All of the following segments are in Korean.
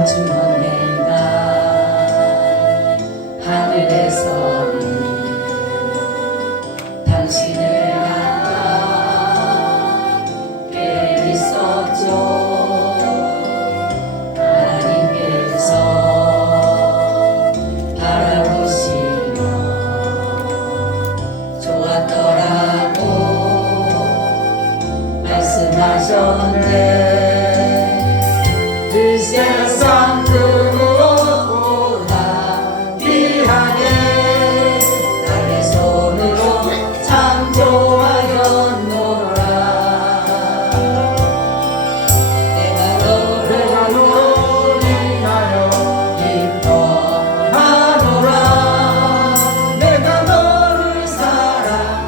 하지만 내가 하늘에서는 당신을 향하게 있었죠. 하나님께서 바라보시며 좋았더라고 말씀하셨네. 그 세상 그 무엇보다 귀하게 나의 손으로 창조하였노라. 내가 너를 인하여 기뻐하노라. 내가 너를 사랑하노라.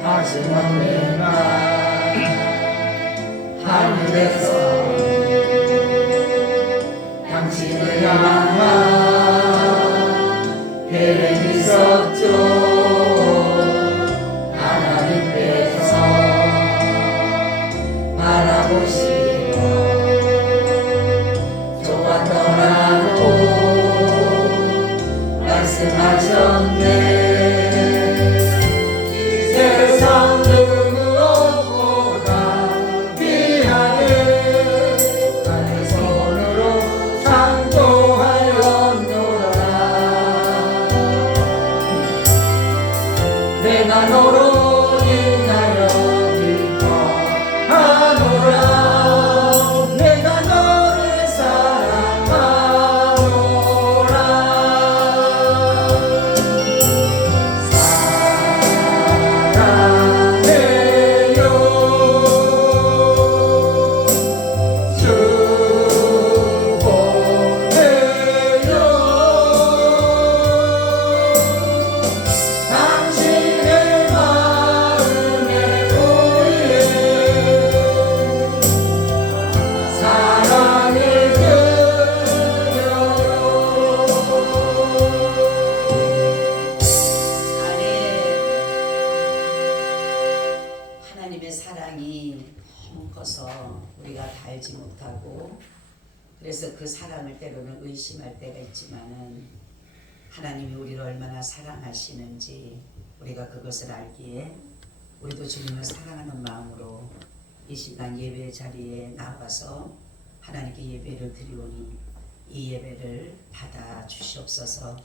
하지만 내가 하늘에서 당신을 향한 계획이 있었죠. 하나님께서 바라보시며 좋았더라고 말씀하셨네. 세상 그 무엇보다 귀하게 나의 손으로 창조하였노라. 내가 너로 인하여 기뻐하노라. 내가 너를 사랑하노라. 하나님의 사랑이 너무 커서 우리가 다 알지 못하고, 그래서 그 사랑을 때로는 의심할 때가 있지만은 하나님이 우리를 얼마나 사랑하시는지 우리가 그것을 알기에 우리도 주님을 사랑하는 마음으로 이 시간 예배 자리에 나와서 하나님께 예배를 드리오니 이 예배를 받아 주시옵소서.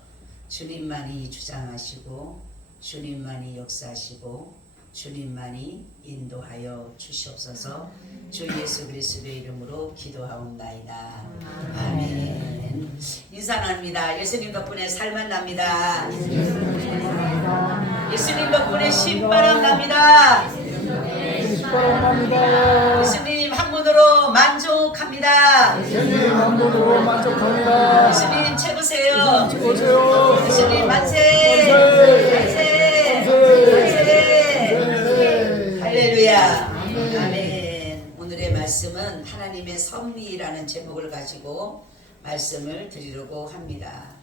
주님만이 주장하시고 주님만이 역사하시고 주님만이 인도하여 주시옵소서. 주 예수 그리스도의 이름으로 기도하옵나이다. 아멘. 인사 나눕니다. 예수님 덕분에 살만 납니다. 예수님 덕분에 신바람 납니다. 예수님 한 분으로 만족합니다. 예수님 최고세요. 예수님 만세. 만세. 할렐루야. 아멘. 오늘의 말씀은 하나님의 섭리라는 제목을 가지고 말씀을 드리려고 합니다.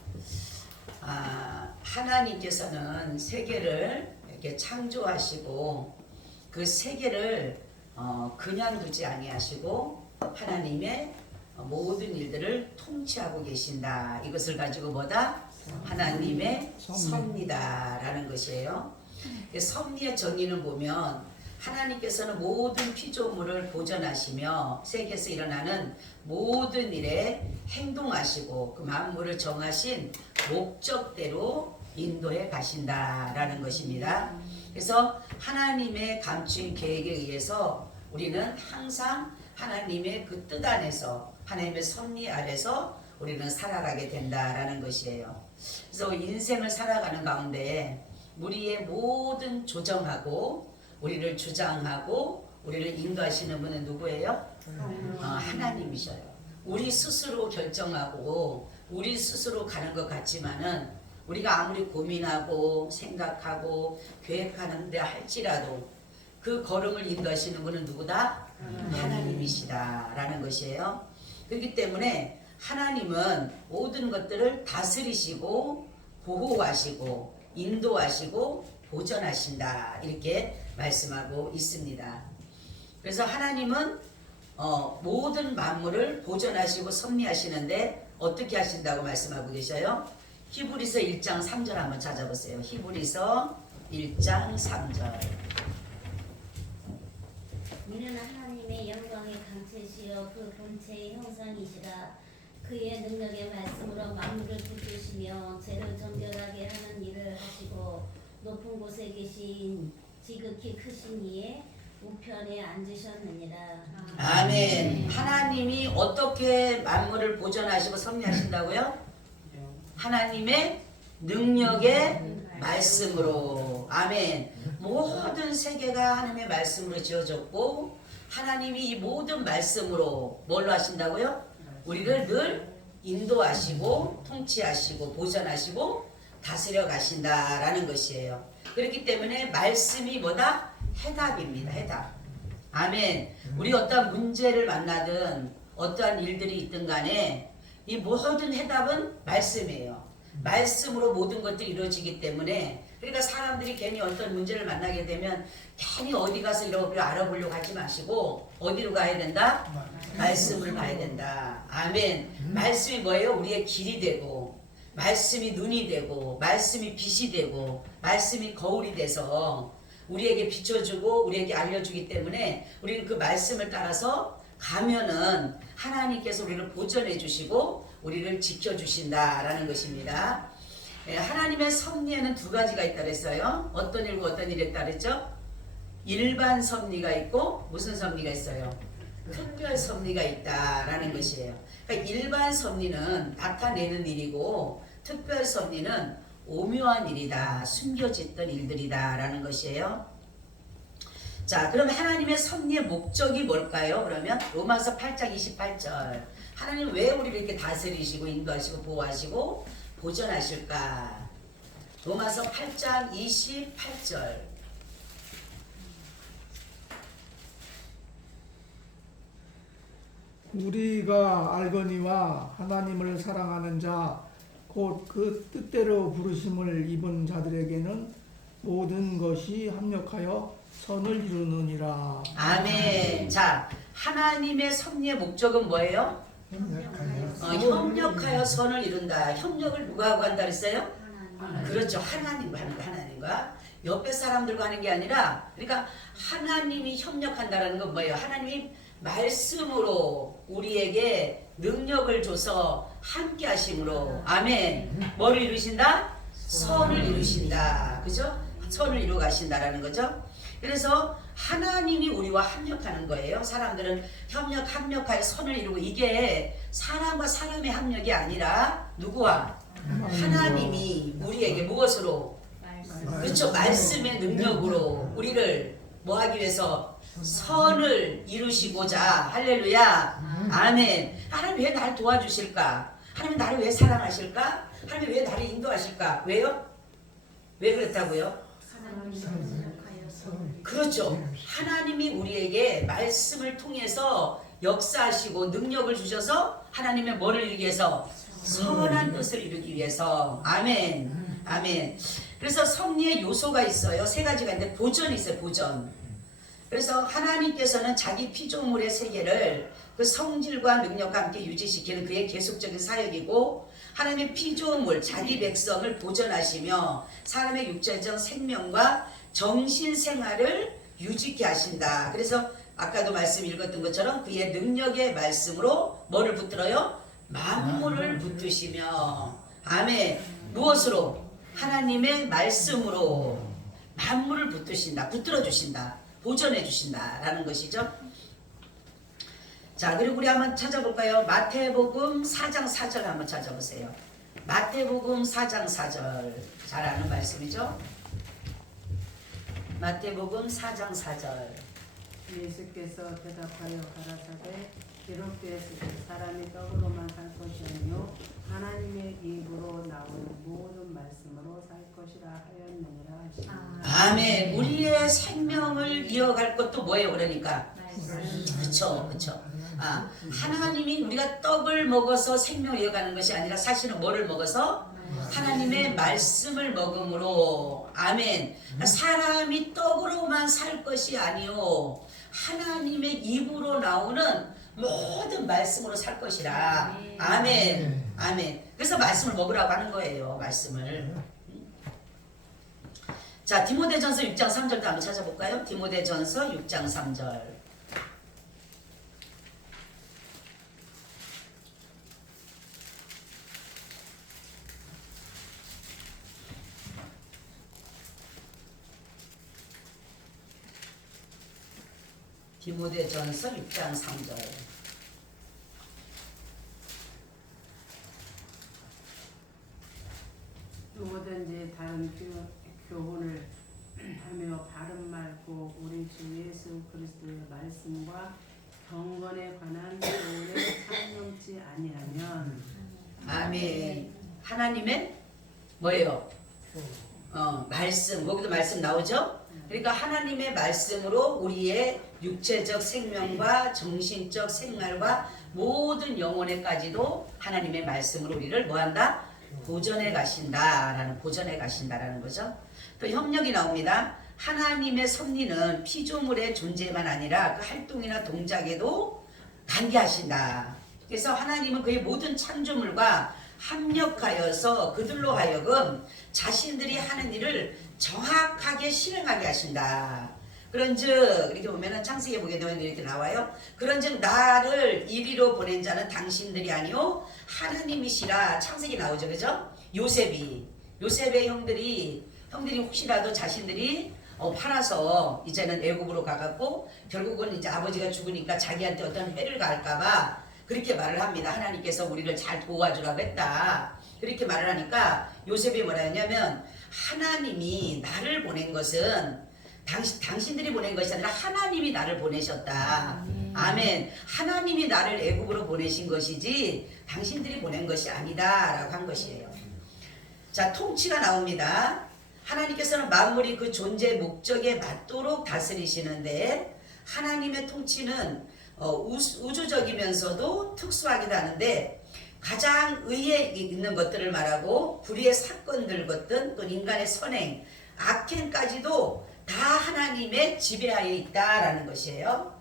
하나님께서는 세계를 이렇게 창조하시고 그 세계를 그냥 두지 아니하시고 하나님의 모든 일들을 통치하고 계신다. 이것을 가지고 뭐다? 하나님의 섭리다라는 것이에요. 섭리의 정의를 보면 하나님께서는 모든 피조물을 보존하시며 세계에서 일어나는 모든 일에 행동하시고 그 만물을 정하신 목적대로 인도해 가신다라는 것입니다. 그래서 하나님의 감추인 계획에 의해서 우리는 항상 하나님의 그 뜻 안에서 하나님의 섭리 아래서 우리는 살아가게 된다라는 것이에요. 그래서 인생을 살아가는 가운데 우리의 모든 조정하고 우리를 주장하고 우리를 인도하시는 분은 누구예요? 하나님이셔요. 우리 스스로 결정하고 우리 스스로 가는 것 같지만은 우리가 아무리 고민하고 생각하고 계획하는데 할지라도 그 걸음을 인도하시는 분은 누구다? 하나님이시다라는 것이에요. 그렇기 때문에 하나님은 모든 것들을 다스리시고 보호하시고 인도하시고 보전하신다 이렇게 말씀하고 있습니다. 그래서 하나님은 모든 만물을 보전하시고 섭리하시는데 어떻게 하신다고 말씀하고 계셔요? 히브리서 1장 3절 한번 찾아보세요. 히브리서 1장 3절. 이는 하나님의 영광의 강체시여 그 본체의 형상이시라. 그의 능력의 말씀으로 만물을 붙드시며 죄를 정결하게 하는 일을 하시고 높은 곳에 계신 지극히 크신 이의 우편에 앉으셨느니라. 아멘. 하나님이 어떻게 만물을 보존하시고 섭리하신다고요? 하나님의 능력의 말씀으로. 아멘. 모든 세계가 하나님의 말씀으로 지어졌고 하나님이 이 모든 말씀으로 뭘로 하신다고요? 우리를 늘 인도하시고 통치하시고 보존하시고 다스려 가신다라는 것이에요. 그렇기 때문에 말씀이 뭐다? 해답입니다. 해답. 아멘. 우리 어떠한 문제를 만나든 어떠한 일들이 있든 간에 이 모든 해답은 말씀이에요. 말씀으로 모든 것들이 이루어지기 때문에 그러니까 사람들이 괜히 어떤 문제를 만나게 되면 괜히 어디 가서 이렇게 알아보려고 하지 마시고 어디로 가야 된다? 말씀을 봐야 된다. 아멘. 말씀이 뭐예요? 우리의 길이 되고 말씀이 눈이 되고 말씀이 빛이 되고 말씀이 거울이 돼서 우리에게 비춰주고 우리에게 알려주기 때문에 우리는 그 말씀을 따라서 가면은 하나님께서 우리를 보존해 주시고 우리를 지켜주신다라는 것입니다. 하나님의 섭리에는 두 가지가 있다 그랬어요. 어떤 일과 어떤 일에 따르죠? 일반 섭리가 있고 무슨 섭리가 있어요? 특별 섭리가 있다라는 것이에요. 그러니까 일반 섭리는 나타내는 일이고 특별 섭리는 오묘한 일이다. 숨겨졌던 일들이다라는 것이에요. 자, 그럼 하나님의 섭리의 목적이 뭘까요? 그러면 로마서 8장 28절. 하나님 왜 우리를 이렇게 다스리시고 인도하시고 보호하시고 보존하실까? 로마서 8장 28절. 우리가 알거니와 하나님을 사랑하는 자 곧 그 뜻대로 부르심을 입은 자들에게는 모든 것이 합력하여 선을 이루느니라. 아멘. 자, 하나님의 섭리의 목적은 뭐예요? 협력하여 선을 이룬다. 협력을 누가 하고 한다 그랬어요? 그렇죠. 하나님과 하는 거, 하나님과. 옆에 사람들과 하는 게 아니라, 그러니까 하나님이 협력한다는 건 뭐예요? 하나님이 말씀으로 우리에게 능력을 줘서 함께 하심으로. 아멘. 뭐를 이루신다? 선을 이루신다. 그죠? 선을 이루어 가신다라는 거죠. 그래서 하나님이 우리와 합력하는 거예요. 사람들은 합력하여 선을 이루고 이게 사람과 사람의 합력이 아니라 누구와? 하나님이 우리에게 무엇으로? 그렇죠. 말씀의 능력으로 우리를 뭐하기 위해서? 선을 이루시고자. 할렐루야. 아멘. 하나님 왜 나를 도와주실까? 하나님 나를 왜 사랑하실까? 하나님 왜 나를 인도하실까? 왜요? 왜 그렇다고요? 그렇죠. 하나님이 우리에게 말씀을 통해서 역사하시고 능력을 주셔서 하나님의 뭐를 이루기 위해서? 선한 뜻을 이루기 위해서. 아멘. 아멘. 그래서 섭리의 요소가 있어요. 세 가지가 있는데 보전이 있어요. 보전. 그래서 하나님께서는 자기 피조물의 세계를 그 성질과 능력과 함께 유지시키는 그의 계속적인 사역이고 하나님의 피조물, 자기 백성을 보전하시며 사람의 육체적 생명과 정신생활을 유지케 하신다. 그래서 아까도 말씀 읽었던 것처럼 그의 능력의 말씀으로 뭐를 붙들어요? 만물을 붙드시며. 아멘. 무엇으로? 하나님의 말씀으로 만물을 붙드신다. 붙들어 주신다. 보존해 주신다라는 것이죠. 자, 그리고 우리 한번 찾아볼까요? 마태복음 4장 4절 한번 찾아보세요. 마태복음 4장 4절. 잘 아는 말씀이죠. 마태복음 4장 4절. 예수께서 대답하여 가라사대 기록되었으되 사람이 떡으로만 살 것이 아니요 하나님의 입으로 나오는 모든 말씀으로 살 것이라 하였느니라 하시니라. 아멘. 우리의 생명을 이어갈 것도 뭐예요? 그러니까 그렇죠, 그렇죠. 하나님이 우리가 떡을 먹어서 생명을 이어가는 것이 아니라 사실은 뭐를 먹어서 하나님의 말씀을 먹음으로. 아멘. 사람이 떡으로만 살 것이 아니요 하나님의 입으로 나오는 모든 말씀으로 살 것이라. 아멘. 아멘. 그래서 말씀을 먹으라고 하는 거예요. 말씀을. 자, 디모데전서 6장 3절도 한번 찾아볼까요? 디모데전서 6장 3절. 디모데전서 6장 3절. 누구든지 다른 교훈을 하며 바른 말고 우리 주 예수 그리스도의 말씀과 경건에 관한 교훈에 참념치 아니하면. 아멘. 하나님의 뭐예요? 말씀. 거기도 말씀 나오죠? 그러니까 하나님의 말씀으로 우리의 육체적 생명과 정신적 생활과 모든 영혼에까지도 하나님의 말씀으로 우리를 뭐한다? 보전해 가신다라는 거죠. 또 협력이 나옵니다. 하나님의 섭리는 피조물의 존재만 아니라 그 활동이나 동작에도 관계하신다. 그래서 하나님은 그의 모든 창조물과 합력하여서 그들로 하여금 자신들이 하는 일을 정확하게 실행하게 하신다. 그런즉 이렇게 보면은 창세기에 보게 되면 이렇게 나와요. 그런즉 나를 이리로 보낸 자는 당신들이 아니요 하나님이시라. 창세기 나오죠, 그죠? 요셉의 형들이 혹시라도 자신들이 팔아서 이제는 애굽으로 가갖고 결국은 이제 아버지가 죽으니까 자기한테 어떤 해를 가할까봐 그렇게 말을 합니다. 하나님께서 우리를 잘 도와주라고 했다. 그렇게 말을 하니까 요셉이 뭐라 했냐면 하나님이 나를 보낸 것은 당신들이 보낸 것이 아니라 하나님이 나를 보내셨다. 아멘. 하나님이 나를 애굽으로 보내신 것이지 당신들이 보낸 것이 아니다 라고 한 것이에요. 자, 통치가 나옵니다. 하나님께서는 만물이 그 존재 목적에 맞도록 다스리시는데 하나님의 통치는 우주적이면서도 특수하기도 하는데 가장 의에 있는 것들을 말하고 불의의 사건들 것든 또 인간의 선행, 악행까지도 다 하나님의 지배하에 있다라는 것이에요.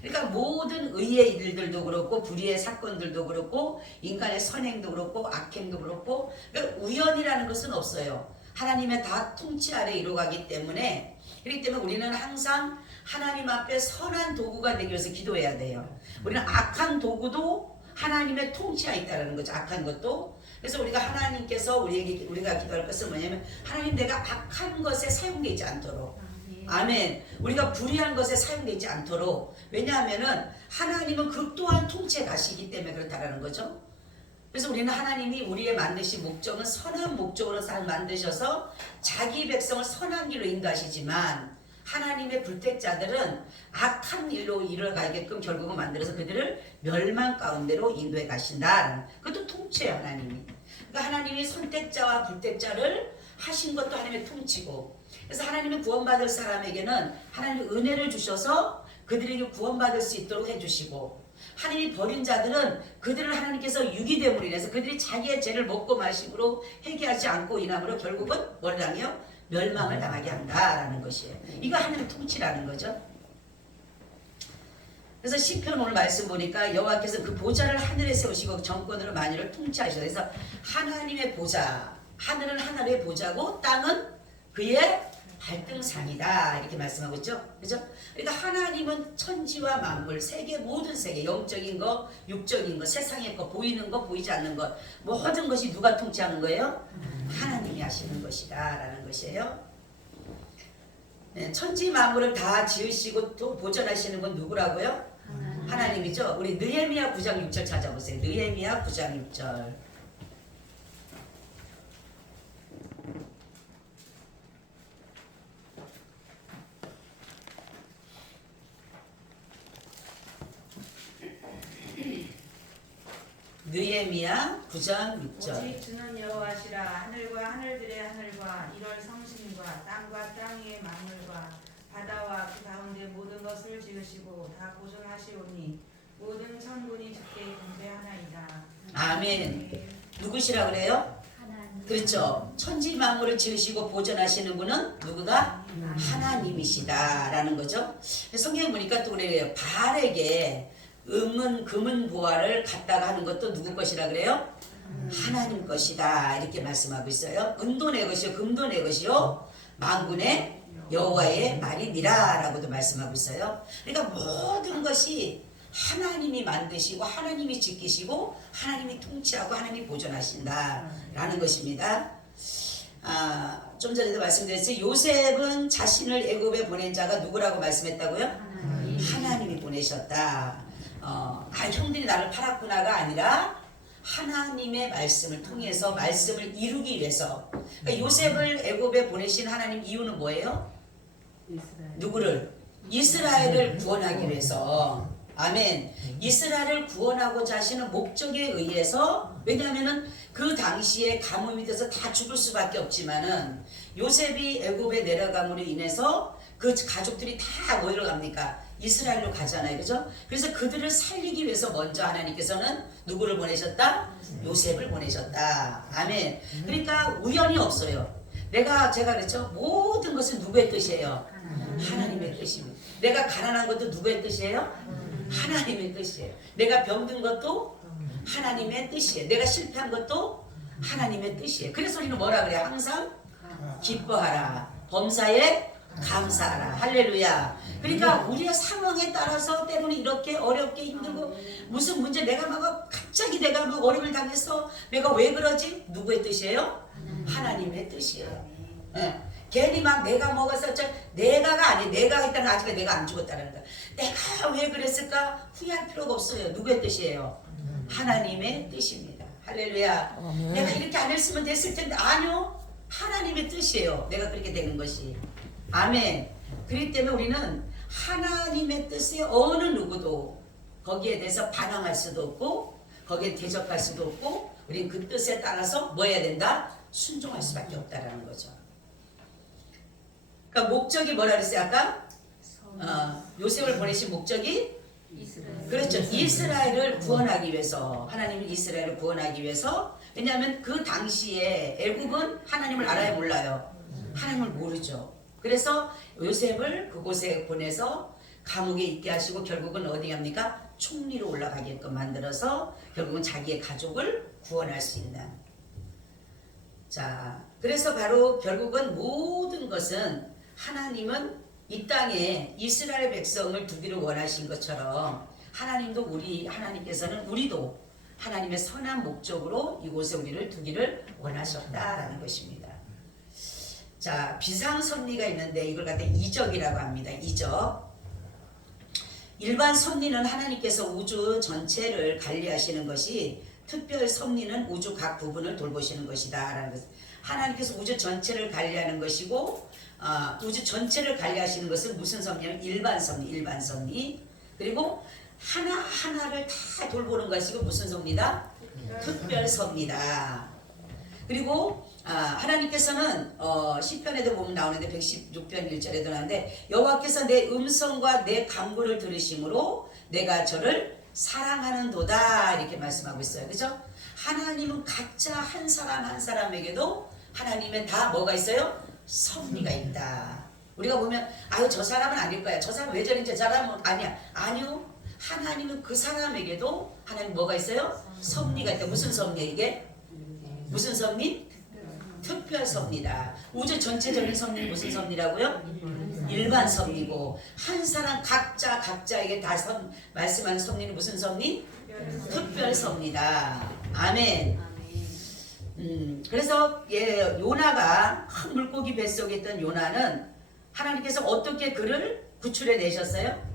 그러니까 모든 의의 일들도 그렇고 불의의 사건들도 그렇고 인간의 선행도 그렇고 악행도 그렇고 그러니까 우연이라는 것은 없어요. 하나님의 다 통치 아래 이루어가기 때문에 그렇기 때문에 우리는 항상 하나님 앞에 선한 도구가 되기 위해서 기도해야 돼요. 우리는 악한 도구도 하나님의 통치하에 있다는 거죠. 악한 것도. 그래서 우리가 하나님께서 우리가 기도할 것은 뭐냐면 하나님 내가 악한 것에 사용되지 않도록. 아멘. 우리가 불의한 것에 사용되지 않도록. 왜냐하면은 하나님은 그 또한 통치해 가시기 때문에 그렇다라는 거죠. 그래서 우리는 하나님이 우리의 만드신 목적은 선한 목적으로 만드셔서 자기 백성을 선한 길로 인도하시지만 하나님의 불택자들은 악한 일로 이뤄가게끔 결국은 만들어서 그들을 멸망 가운데로 인도해 가신다. 그것도 통치예요, 하나님이. 그러니까 하나님이 선택자와 불택자를 하신 것도 하나님의 통치고, 그래서 하나님이 구원받을 사람에게는 하나님이 은혜를 주셔서 그들에게 구원받을 수 있도록 해주시고, 하나님이 버린 자들은 그들을 하나님께서 유기됨으로 인해서 그들이 자기의 죄를 먹고 마심으로 회개하지 않고 인함으로 결국은 뭐를 당해요? 멸망을 당하게 한다라는 것이에요. 이거 하나님의 통치라는 거죠. 그래서 시편 오늘 말씀 보니까 여호와께서 그 보좌를 하늘에 세우시고 정권으로 만유를 통치하셔서 그래서 하나님의 보좌, 하늘은 하늘의 보좌고 땅은 그의 발등상이다 이렇게 말씀하고 있죠. 그죠? 그러니까 하나님은 천지와 만물, 세계 모든 세계, 영적인 거, 육적인 거, 세상의 거, 보이는 거, 보이지 않는 것 모든 것이 누가 통치하는 거예요? 하나님이 하시는 것이다 라는 것이에요. 네, 천지 만물을 다 지으시고 또 보존하시는 건 누구라고요? 하나님이죠. 우리 느헤미야 9장 6절 찾아보세요. 느헤미야 9장 6절. 느헤미야 9장 6절. 오직 주는 여호와시라. 하늘과 하늘들의 하늘과 이런 성신과 땅과 땅의 만물과 바다와 그 가운데 모든 것을 지으시고 다 보존하시오니 모든 천군이 주께 경배하나이다. 아멘. 누구시라 그래요? 하나님. 그렇죠. 천지 만물을 지으시고 보존하시는 분은 누구가? 하나님이시다라는 거죠. 성경에 보니까 또 그래요. 바알에게 은은 금은 보화를 갖다가 하는 것도 누구 것이라 그래요? 하나님 것이다 이렇게 말씀하고 있어요. 은도 내 것이요 금도 내 것이요 만군의 여호와의 말이니라 라고도 말씀하고 있어요. 그러니까 모든 것이 하나님이 만드시고 하나님이 지키시고 하나님이 통치하고 하나님이 보존하신다 라는 것입니다. 좀 전에도 말씀드렸죠. 요셉은 자신을 애굽에 보낸 자가 누구라고 말씀했다고요? 하나님이 보내셨다. 형들이 나를 팔았구나가 아니라 하나님의 말씀을 통해서 말씀을 이루기 위해서. 그러니까 요셉을 애굽에 보내신 하나님 이유는 뭐예요? 이스라엘. 누구를? 이스라엘을 구원하기 위해서. 아멘. 이스라엘을 구원하고자 하시는 목적에 의해서, 왜냐하면은 그 당시에 가뭄이 돼서 다 죽을 수밖에 없지만은 요셉이 애굽에 내려감으로 인해서 그 가족들이 다 어디로 갑니까? 이스라엘로 가잖아요. 그죠? 그래서 그들을 살리기 위해서 먼저 하나님께서는 누구를 보내셨다? 요셉을 보내셨다. 아멘. 그러니까 우연이 없어요. 제가 그랬죠? 모든 것은 누구의 뜻이에요? 하나님의 뜻입니다. 내가 가난한 것도 누구의 뜻이에요? 하나님의 뜻이에요. 내가 병든 것도 하나님의 뜻이에요. 내가 실패한 것도 하나님의 뜻이에요. 그래서 우리는 뭐라 그래요? 항상 기뻐하라. 범사에 감사하라. 할렐루야. 그러니까 우리의 상황에 따라서 때로는 이렇게 어렵게 힘들고 무슨 문제 내가 막 갑자기 내가 막 어려움을 당했어. 내가 왜 그러지? 누구의 뜻이에요? 하나님의 뜻이에요. 네. 괜히 막 내가 먹었었죠. 내가가 아니 내가 했다는 아직 내가 안 죽었다는 거야. 내가 왜 그랬을까? 후회할 필요가 없어요. 누구의 뜻이에요? 하나님의 뜻입니다. 할렐루야. 내가 이렇게 안 했으면 됐을 텐데 아니요. 하나님의 뜻이에요. 내가 그렇게 되는 것이. 아멘. 그렇기 때문에 우리는 하나님의 뜻에 어느 누구도 거기에 대해서 반항할 수도 없고 거기에 대적할 수도 없고 우리는 그 뜻에 따라서 뭐 해야 된다? 순종할 수밖에 없다라는 거죠. 그러니까 목적이 뭐라 그랬어요 아까? 요셉을 보내신 목적이? 그렇죠. 이스라엘을 구원하기 위해서. 하나님은 이스라엘을 구원하기 위해서. 왜냐하면 그 당시에 애굽은 하나님을 알아요 몰라요? 하나님을 모르죠. 그래서 요셉을 그곳에 보내서 감옥에 있게 하시고 결국은 어디 갑니까? 총리로 올라가게끔 만들어서 결국은 자기의 가족을 구원할 수 있는. 자, 그래서 바로 결국은 모든 것은 하나님은 이 땅에 이스라엘 백성을 두기를 원하신 것처럼 하나님도 하나님께서는 우리도 하나님의 선한 목적으로 이곳에 우리를 두기를 원하셨다라는 것입니다. 자, 비상섭리가 있는데 이걸 갖다 이적이라고 합니다. 이적. 일반 섭리는 하나님께서 우주 전체를 관리하시는 것이, 특별 섭리는 우주 각 부분을 돌보시는 것이다 라는 것. 하나님께서 우주 전체를 관리하는 것이고 우주 전체를 관리하시는 것은 무슨 섭리냐면 일반 섭리. 그리고 하나하나를 다 돌보는 것이고 무슨 섭리다? 특별 섭리다. 그리고 하나님께서는 시편에도 보면 나오는데 116편 1절에도 나오는데 여호와께서 내 음성과 내 간구를 들으심으로 내가 저를 사랑하는도다 이렇게 말씀하고 있어요. 그죠? 하나님은 각자 한 사람 한 사람에게도 하나님은 다 뭐가 있어요? 섭리가 있다. 우리가 보면 아유 저 사람은 아닐 거야. 저 사람 왜 저런지 저 사람은 아니야. 아니요. 하나님은 그 사람에게도 하나님 뭐가 있어요? 섭리가 있다. 무슨 섭리야 이게? 무슨 섭리? 특별 섭리다. 우주 전체적인 섭리는 무슨 섭리라고요? 일반 섭리고 한 사람 각자에게 다 말씀하는 섭리는 무슨 섭리? 특별 섭리다. 아멘. 그래서 요나가 큰 물고기 뱃속에 있던 요나는 하나님께서 어떻게 그를 구출해 내셨어요?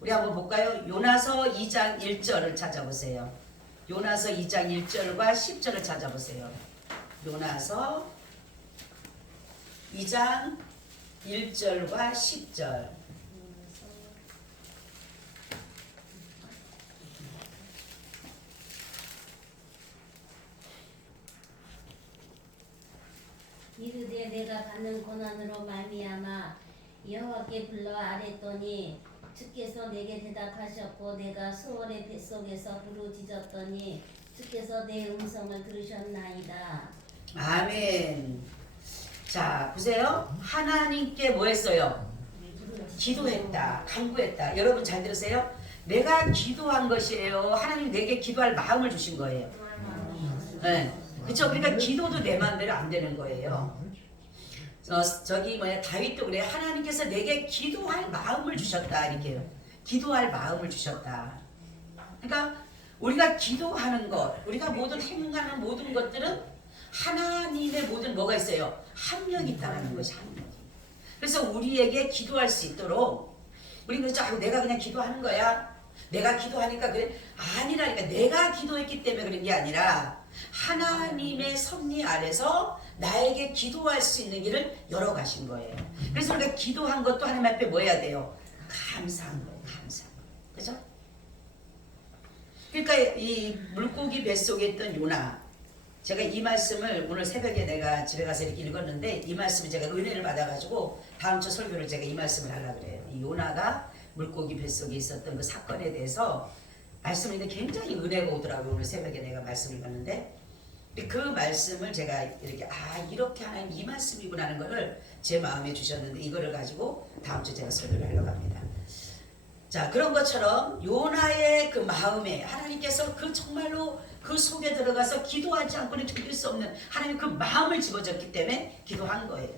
우리 한번 볼까요? 요나서 2장 1절을 찾아보세요. 요나서 2장 1절과 10절을 찾아보세요. 요나서 2장 1절과 10절. 내가 받는 고난으로 말미암아 여호와께 불러 아뢰더니 주께서 내게 대답하셨고 내가 수월의 뱃속에서 부르짖었더니 주께서 내 음성을 들으셨나이다. 아멘. 자, 보세요. 하나님께 뭐 했어요? 기도했다. 간구했다. 여러분 잘 들으세요? 내가 기도한 것이에요. 하나님 내게 기도할 마음을 주신 거예요. 네. 그렇죠? 그러니까 기도도 내 마음대로 안 되는 거예요. 다윗도 그래. 하나님께서 내게 기도할 마음을 주셨다. 이렇게요. 기도할 마음을 주셨다. 그러니까 우리가 기도하는 것, 우리가 모든 행하는 모든 것들은 하나님의 모든 뭐가 있어요? 합력이 있다는 것이 합력이. 그래서 우리에게 기도할 수 있도록 우리는 그렇죠. 내가 그냥 기도하는 거야. 내가 기도하니까 그래. 아니라니까. 내가 기도했기 때문에 그런 게 아니라 하나님의 섭리 아래서 나에게 기도할 수 있는 길을 열어가신 거예요. 그래서 우리가 기도한 것도 하나님 앞에 뭐 해야 돼요? 감사한 거예요. 감사한 거예요. 그죠? 그러니까 이 물고기 뱃속에 있던 요나, 제가 이 말씀을 오늘 새벽에 내가 집에 가서 이렇게 읽었는데 이 말씀을 제가 은혜를 받아가지고 다음 주 설교를 제가 이 말씀을 하려고 그래요. 이 요나가 물고기 뱃속에 있었던 그 사건에 대해서 말씀을 읽는데 굉장히 은혜가 오더라고요. 오늘 새벽에 내가 말씀을 읽었는데 그 말씀을 제가 이렇게 이렇게 하나님 이 말씀이구나 하는 거를 제 마음에 주셨는데 이거를 가지고 다음 주 제가 설교를 하려고 합니다. 자, 그런 것처럼 요나의 그 마음에 하나님께서 그 정말로 그 속에 들어가서 기도하지 않고는 견딜 수 없는 하나님 그 마음을 집어줬기 때문에 기도한 거예요.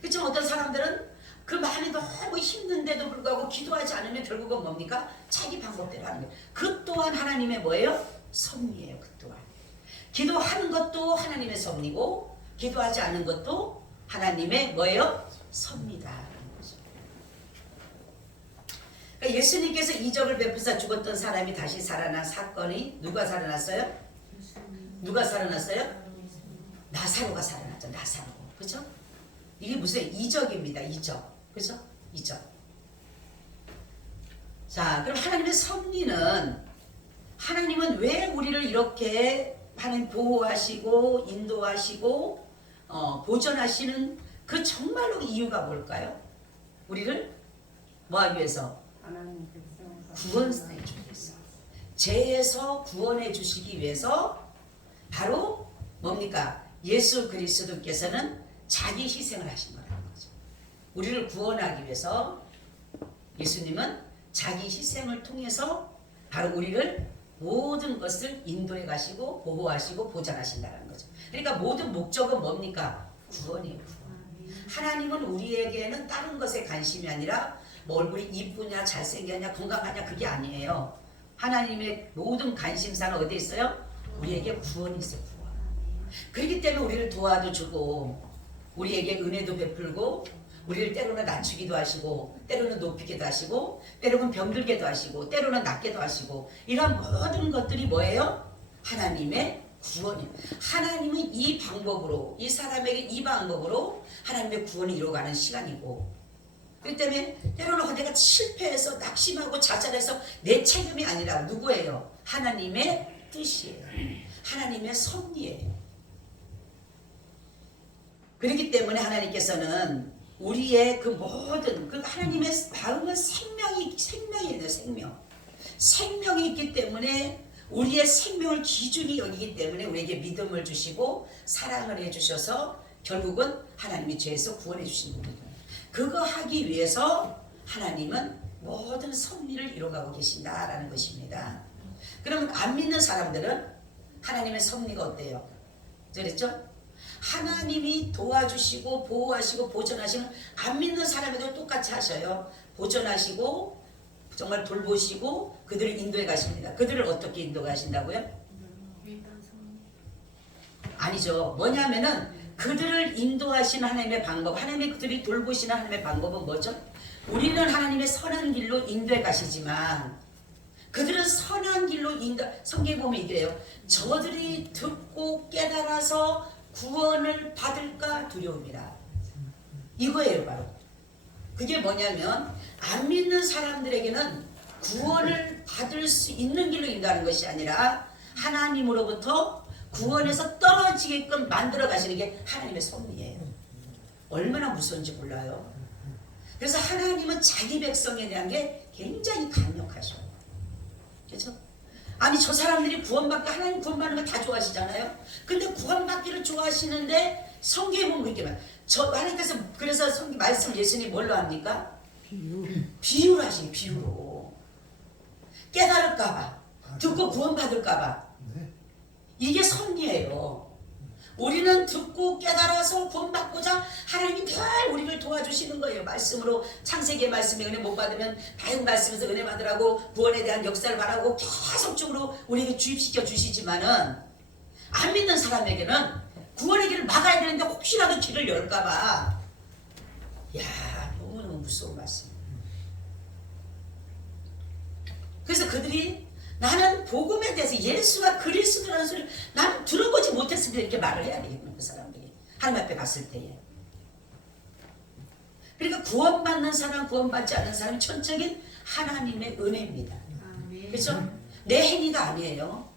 그렇지만 어떤 사람들은 그 마음이 너무 힘든데도 불구하고 기도하지 않으면 결국은 뭡니까? 자기 방법대로 하는 거예요. 그 또한 하나님의 뭐예요? 섭리예요. 그 또한. 기도하는 것도 하나님의 섭리고 기도하지 않는 것도 하나님의 뭐예요? 섭리다. 그러니까 예수님께서 이적을 베푸사 죽었던 사람이 다시 살아난 사건이 누가 살아났어요? 누가 살아났어요? 나사로가 살아났죠. 나사로. 그죠? 이게 무슨 이적입니다. 이적. 그죠? 이적. 자, 그럼 하나님의 섭리는 하나님은 왜 우리를 이렇게 하나님 보호하시고 인도하시고 보존하시는 그 정말로 이유가 뭘까요? 우리를 뭐하기 위해서? 하나님 백성을 구원해 주기 위해서. 죄에서 구원해 주시기 위해서 바로 뭡니까? 예수 그리스도께서는 자기 희생을 하신 거라는 거죠. 우리를 구원하기 위해서 예수님은 자기 희생을 통해서 바로 우리를 모든 것을 인도해 가시고 보호하시고 보장하신다는 거죠. 그러니까 모든 목적은 뭡니까? 구원이에요. 구원. 하나님은 우리에게는 다른 것에 관심이 아니라 뭐 얼굴이 이쁘냐 잘생겼냐 건강하냐 그게 아니에요. 하나님의 모든 관심사는 어디에 있어요? 우리에게 구원이 있어요. 구원. 그렇기 때문에 우리를 도와주고 우리에게 은혜도 베풀고 우리를 때로는 낮추기도 하시고 때로는 높이기도 하시고 때로는 병들게도 하시고 때로는 낫게도 하시고 이런 모든 것들이 뭐예요? 하나님의 구원이에요. 하나님은 이 방법으로 이 사람에게 이 방법으로 하나님의 구원을 이루어가는 시간이고 그렇기 때문에 때로는 내가 실패해서 낙심하고 자살해서 내 책임이 아니라 누구예요? 하나님의 뜻이에요. 하나님의 섭리예요. 그렇기 때문에 하나님께서는 우리의 그 모든 그 하나님의 마음은 생명이 있는 생명이 있기 때문에 우리의 생명을 기준이 여기기 때문에 우리에게 믿음을 주시고 사랑을 해주셔서 결국은 하나님이 죄에서 구원해 주시는 겁니다. 그거 하기 위해서 하나님은 모든 섭리를 이뤄가고 계신다라는 것입니다. 그럼 안 믿는 사람들은 하나님의 섭리가 어때요? 그랬죠? 하나님이 도와주시고 보호하시고 보존하시는 안 믿는 사람에도 똑같이 하셔요. 보존하시고 정말 돌보시고 그들을 인도해 가십니다. 그들을 어떻게 인도해 가신다고요? 아니죠. 뭐냐면은 그들을 인도하시는 하나님의 방법, 하나님의 그들이 돌보시는 하나님의 방법은 뭐죠? 우리는 하나님의 선한 길로 인도해 가시지만 그들은 선한 길로 성경에 보면 이래요. 저들이 듣고 깨달아서 구원을 받을까 두려움이라. 이거예요 바로. 그게 뭐냐면 안 믿는 사람들에게는 구원을 받을 수 있는 길로 인도하는 것이 아니라 하나님으로부터 구원에서 떨어지게끔 만들어 가시는 게 하나님의 섭리예요. 얼마나 무서운지 몰라요. 그래서 하나님은 자기 백성에 대한 게 굉장히 강력하셔요. 그렇죠? 아니 저 사람들이 구원받기, 하나님 구원받는 거 다 좋아하시잖아요. 근데 구원받기를 좋아하시는데 성경에 보면 그렇게 말. 저 하나님께서 그래서 성경 말씀 예수님 뭘로 합니까? 비유로 하시니 비유로. 깨달을까봐, 듣고 구원받을까봐. 이게 섭리예요. 우리는 듣고 깨달아서 구원받고자 하나님이 늘 우리를 도와주시는 거예요. 말씀으로 창세기의 말씀에 은혜 못 받으면 다른 말씀에서 은혜 받으라고 구원에 대한 역사를 말하고 계속적으로 우리에게 주입시켜 주시지만은 안 믿는 사람에게는 구원의 길을 막아야 되는데 혹시라도 길을 열까봐. 야, 너무너무 무서운 말씀. 그래서 그들이 나는 복음에 대해서 예수가 그리스도라는 소리를 나는 들어보지 못했을 때 이렇게 말을 해야 되겠구나. 그 사람들이 하나님 앞에 갔을 때에. 그러니까 구원받는 사람, 구원받지 않는 사람이 천적인 하나님의 은혜입니다. 그렇죠? 내 행위가 아니에요.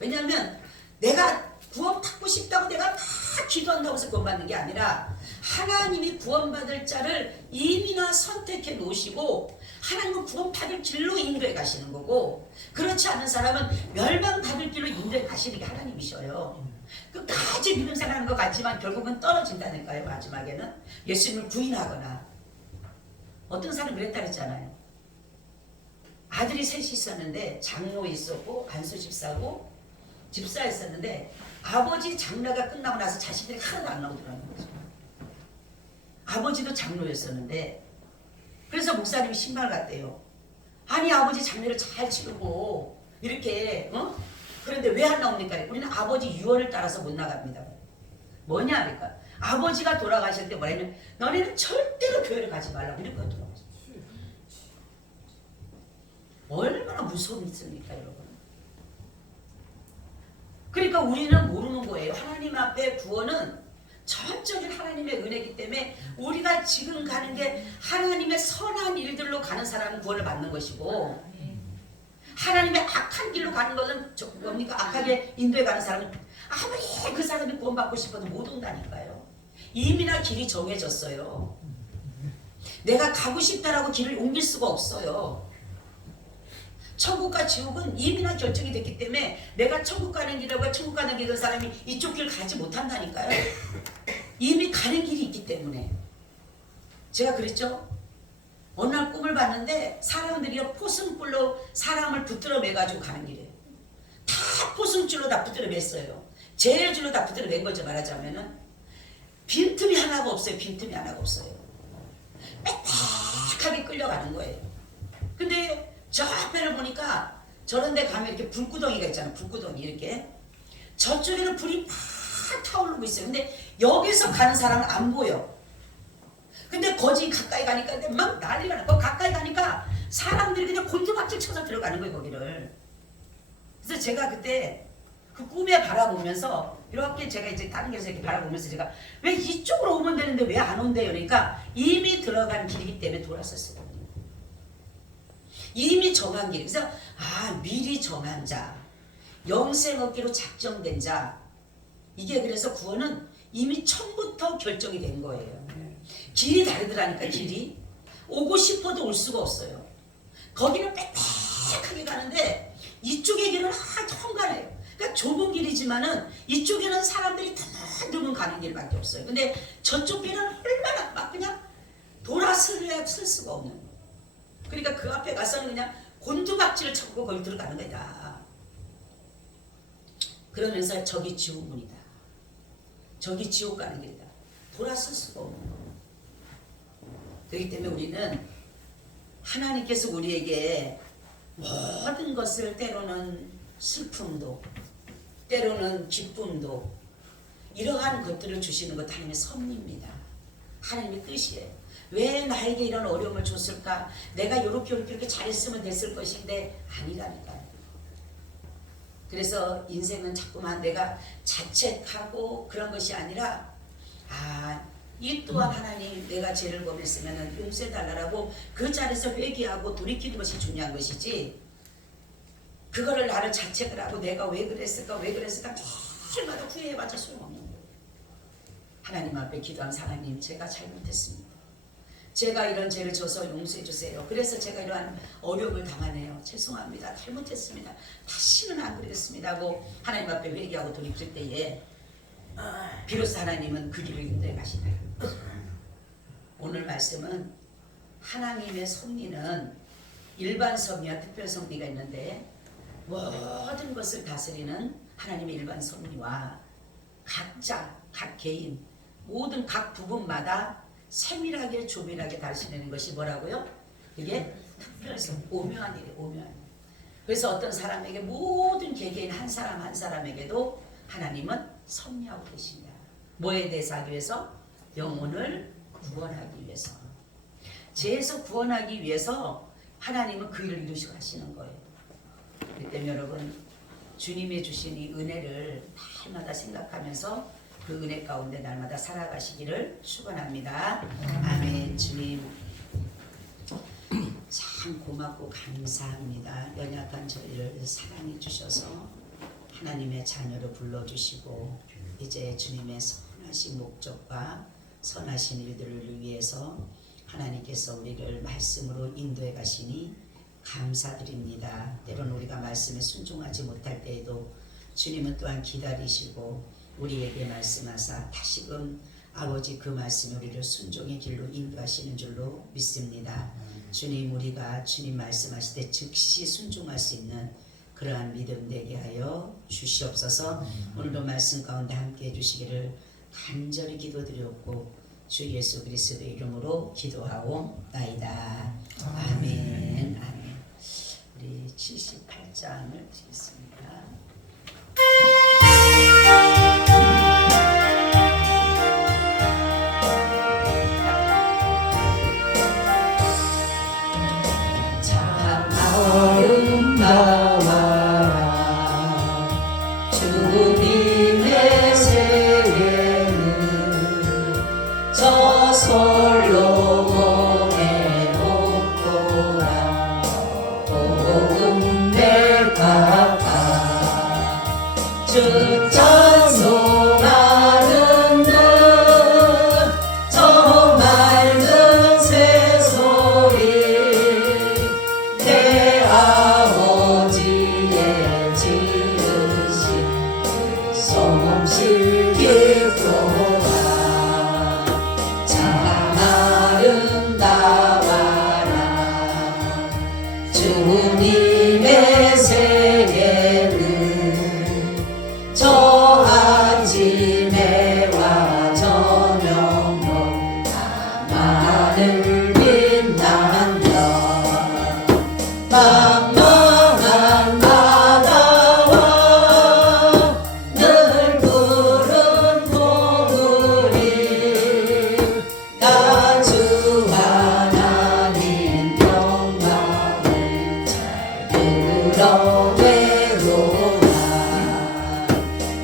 왜냐하면 내가 구원받고 싶다고 내가 막 기도한다고 해서 구원받는 게 아니라 하나님이 구원받을 자를 이미나 선택해 놓으시고 하나님은 구원받을 길로 인도해 가시는 거고, 그렇지 않은 사람은 멸망받을 길로 인도해 가시는 게 하나님이셔요. 끝까지 믿는 사람인 것 같지만 결국은 떨어진다니까요. 마지막에는 예수님을 부인하거나. 어떤 사람이 그랬다 그랬잖아요. 아들이 셋이 있었는데 장로 있었고 안수 집사고 집사 있었는데 아버지 장례가 끝나고 나서 자식들이 하나도 안 나오더라는 거죠. 아버지도 장로였었는데 그래서 목사님이 신발 같대요. 아니 아버지 장례를 잘 치르고 이렇게 그런데 왜 안 나옵니까? 우리는 아버지 유언을 따라서 못 나갑니다. 뭐냐 하니까 아버지가 돌아가실 때 뭐냐면 너네는 절대로 교회를 가지 말라고 이렇게 돌아가셨어요. 얼마나 무서움이 있습니까 여러분. 그러니까 우리는 모르는 거예요. 하나님 앞에 구원은 전적인 하나님의 은혜이기 때문에 우리가 지금 가는 게 하나님의 선한 일들로 가는 사람은 구원을 받는 것이고, 하나님의 악한 길로 가는 것은 뭡니까? 악하게 인도해 가는 사람은 아무리 그 사람이 구원받고 싶어도 못 온다니까요. 이미나 길이 정해졌어요. 내가 가고 싶다라고 길을 옮길 수가 없어요. 천국과 지옥은 이미나 결정이 됐기 때문에 내가 천국 가는 길과 천국 가는 길의 사람이 이쪽 길 가지 못한다니까요. 이미 가는 길이 있기 때문에. 제가 그랬죠. 어느 날 꿈을 봤는데 사람들이 포승불로 사람을 붙들어 매가지고 가는 길이에요. 다 포승줄로 다 붙들어 맸어요. 제일줄로 다 붙들어 맨 거죠. 말하자면은 빈틈이 하나가 없어요. 빈틈이 하나가 없어요. 빽빽하게 끌려가는 거예요. 근데 저 앞에를 보니까 저런 데 가면 이렇게 불구덩이가 있잖아요. 불구덩이 이렇게. 저쪽에는 불이 팍 타오르고 있어요. 근데 여기서 가는 사람은 안 보여. 근데 거기 가까이 가니까 막 난리가 나고 가까이 가니까 사람들이 그냥 곤두박질 쳐서 들어가는 거예요. 거기를. 그래서 제가 그때 그 꿈에 바라보면서 이렇게 제가 이제 다른 데서 이렇게 바라보면서 제가 왜 이쪽으로 오면 되는데 왜 안 온대요? 그러니까 이미 들어간 길이기 때문에 돌았었어요. 이미 정한 길. 그래서 미리 정한 자, 영생 얻기로 작정된 자. 이게 그래서 구원은 이미 처음부터 결정이 된 거예요. 길이 다르더라니까. 길이 오고 싶어도 올 수가 없어요. 거기는 빽빽하게 가는데 이쪽의 길은 텅가네요. 그러니까 좁은 길이지만은 이쪽에는 사람들이 드문 가는 길밖에 없어요. 근데 저쪽 길은 얼마나 막 그냥 돌아서야 쓸 수가 없는 거예요. 그러니까 그 앞에 가서는 그냥 곤두박질을 쳐고 거기 들어가는 거다. 그러면서 저기 지옥문이다. 저기 지옥 가는 길이다. 돌아설 수가 없는 거예요. 그렇기 때문에 우리는 하나님께서 우리에게 모든 것을 때로는 슬픔도 때로는 기쁨도 이러한 것들을 주시는 것 하나님의 섭리입니다. 하나님의 뜻이에요. 왜 나에게 이런 어려움을 줬을까? 내가 이렇게 잘했으면 됐을 것인데 아니라니까요. 그래서 인생은 자꾸만 내가 자책하고 그런 것이 아니라 이 또한 하나님 내가 죄를 범했으면 용서해달라고 그 자리에서 회개하고 돌이키는 것이 중요한 것이지, 그거를 나를 자책을 하고 내가 왜 그랬을까 주일마다 후회해봤자 소용없는 거예요. 하나님 앞에 기도한 하나님, 제가 잘못했습니다. 제가 이런 죄를 져서 용서해 주세요. 그래서 제가 이러한 어려움을 당하네요. 죄송합니다. 잘못했습니다. 다시는 안 그러겠습니다 하고 하나님 앞에 회개하고 돌이킬 때에 비로소 하나님은 그 길을 인도해 가시다. 오늘 말씀은 하나님의 섭리는 일반 섭리와 특별 섭리가 있는데, 모든 것을 다스리는 하나님의 일반 섭리와 각자, 각 개인, 모든 각 부분마다 세밀하게 조밀하게 다스리는 것이 뭐라고요? 이게 특별성, 오묘한 일이에요. 오묘한 일. 그래서 어떤 사람에게, 모든 개개인 한 사람 한 사람에게도 하나님은 섭리하고 계십니다. 뭐에 대해서 하기 위해서? 영혼을 구원하기 위해서. 죄에서 구원하기 위해서 하나님은 그 일을 이루시고 하시는 거예요. 그렇기 때문에 여러분, 주님이 주신 이 은혜를 날마다 생각하면서 그 은혜 가운데 날마다 살아가시기를 축원합니다. 아멘. 주님 참 고맙고 감사합니다. 연약한 저희를 사랑해 주셔서 하나님의 자녀로 불러주시고, 이제 주님의 선하신 목적과 선하신 일들을 위해서 하나님께서 우리를 말씀으로 인도해 가시니 감사드립니다. 때로는 우리가 말씀에 순종하지 못할 때에도 주님은 또한 기다리시고 우리에게 말씀하사 다시금 아버지 그 말씀이 우리를 순종의 길로 인도하시는 줄로 믿습니다. 주님, 우리가 주님 말씀하실 때 즉시 순종할 수 있는 그러한 믿음 되게 하여 주시옵소서. 오늘도 말씀 가운데 함께 해주시기를 간절히 기도드렸고 주 예수 그리스도의 이름으로 기도하옵나이다. 아멘. 아멘. 우리 78장을 드리겠습니다. 주님의 세계는 저 솔로몬의 목보다 복음에 가까 주 찬송하는 듯저 맑은 새소리 내 아버지의 지으신 솜씨 깊도다. 참 아름다워라 주님의 세계는 저 아침에와 저녁로 나를 빛난다. 망망한 바다와 늘 푸른 포구리 나 주 하나님 영광을 찾으러 외로라.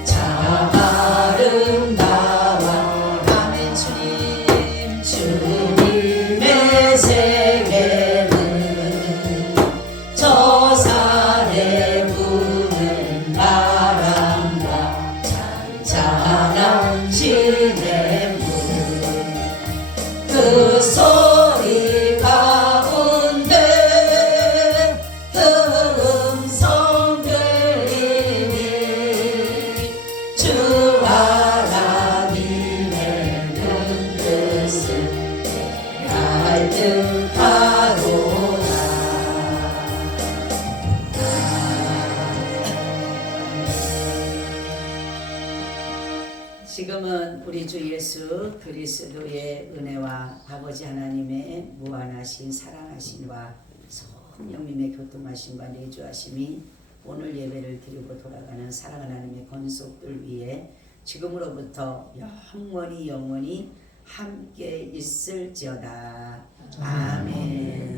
참 아름다워 아멘. 주님 주님의 세계는 저 산에 부는 바람과 잔잔한 시냇물 그 소리 가운데 음성 들리니 주 하나님의 큰 뜻을 알 듯하도다. 지금은 우리 주 예수 그리스도의 은혜와 아버지 하나님의 무한하신 사랑하심과 성령님의 교통하심과 내주하심이 오늘 예배를 드리고 돌아가는 사랑하는 하나님의 권속들 위에 지금으로부터 영원히 함께 있을지어다. 아멘.